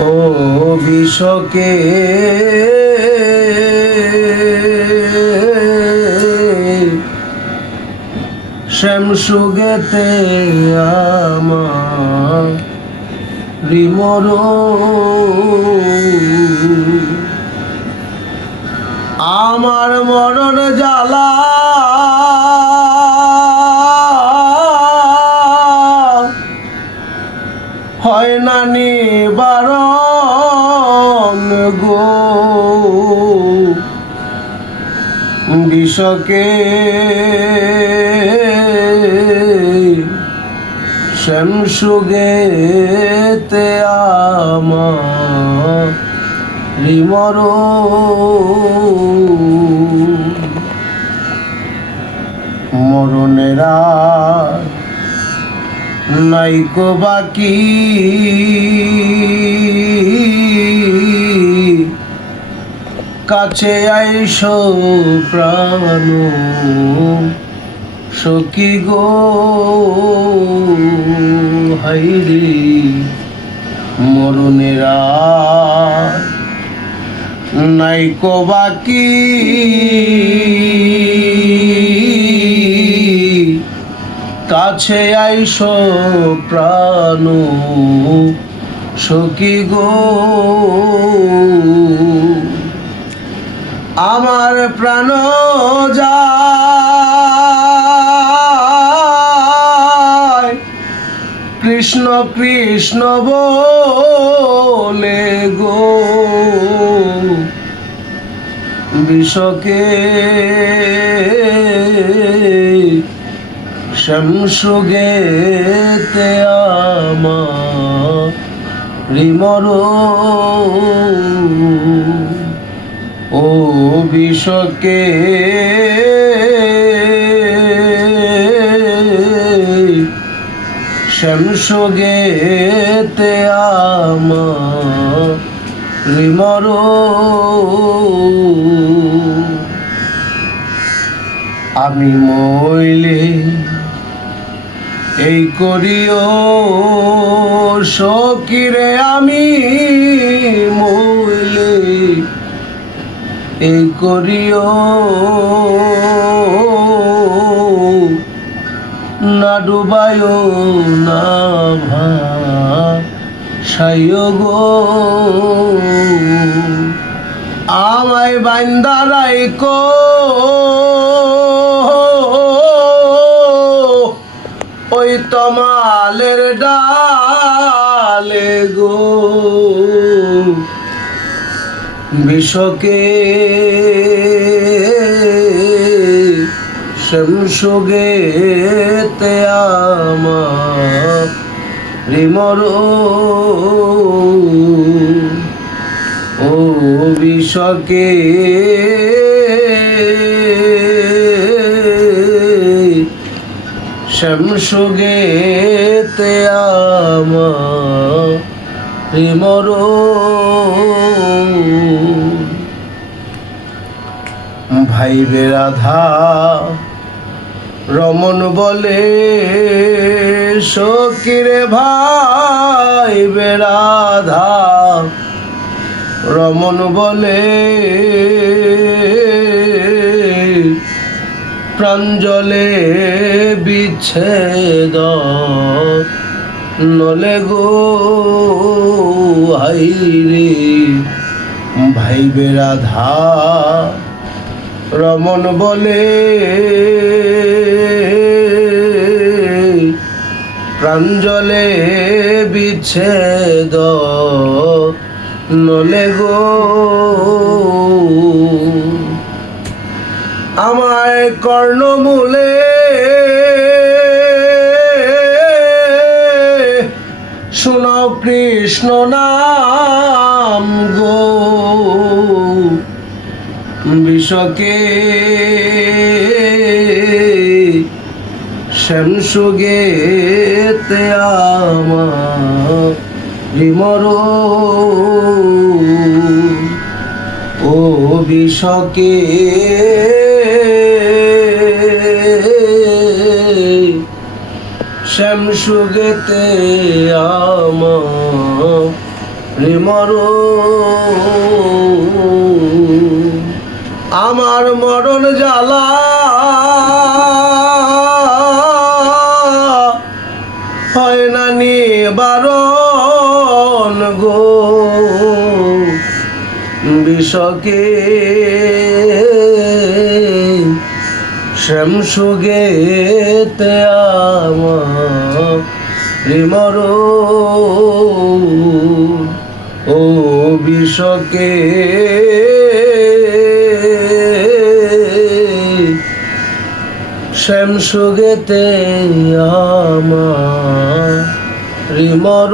ও বিষকে শ্যামসুগেতে আমার আমার মরণ গো। বিষকে শ্যামসুগেতে আমার রিমর মরণেরা নাইকো বাকি। কাছে আইসো প্রাণ। সখী গো হাইরে মরণেরা নাইকো বাকি। কাছে আইসো প্রাণ। সখী গো আমার প্রাণ যায়। কৃষ্ণ কৃষ্ণ বলে গো। বিষকে শমসুগেতে আমার রিমর। ও বিষকে শমসুগেতে আমার আমি মইলে এই করিও সকিরে আমি এই করিও। না ডুবায় না ভাইও গো। আমায় বান্দারাই কো ওই তমালের ডালে গো। বিষকে শমসুগেতে আমার রিমর ও বিষকে শমসুগেতে আমার ভাই বেরাধা রমন বলে সকিরে ভাই বেরাধা রমন বলে, প্রাঞ্জলে বিচ্ছেদ, নলে গো, হাইরে ভাই বেরাধা রমন বলে প্রাঞ্জলে বিচ্ছেদ নলে গো। আমার কর্ণমূলে শোনাও কৃষ্ণ নাম গো। বিষকে শ্যামসুগেতে আমার ও বিষকে শ্যামসুগেতে আমার রিমর আমার মরণ জ্বালা। হয় না নিবারণ গো। বিষকে শ্যামসুগেতে আমার রিমর ও বিষকে শ্যামসুগেতে আমার রিমর।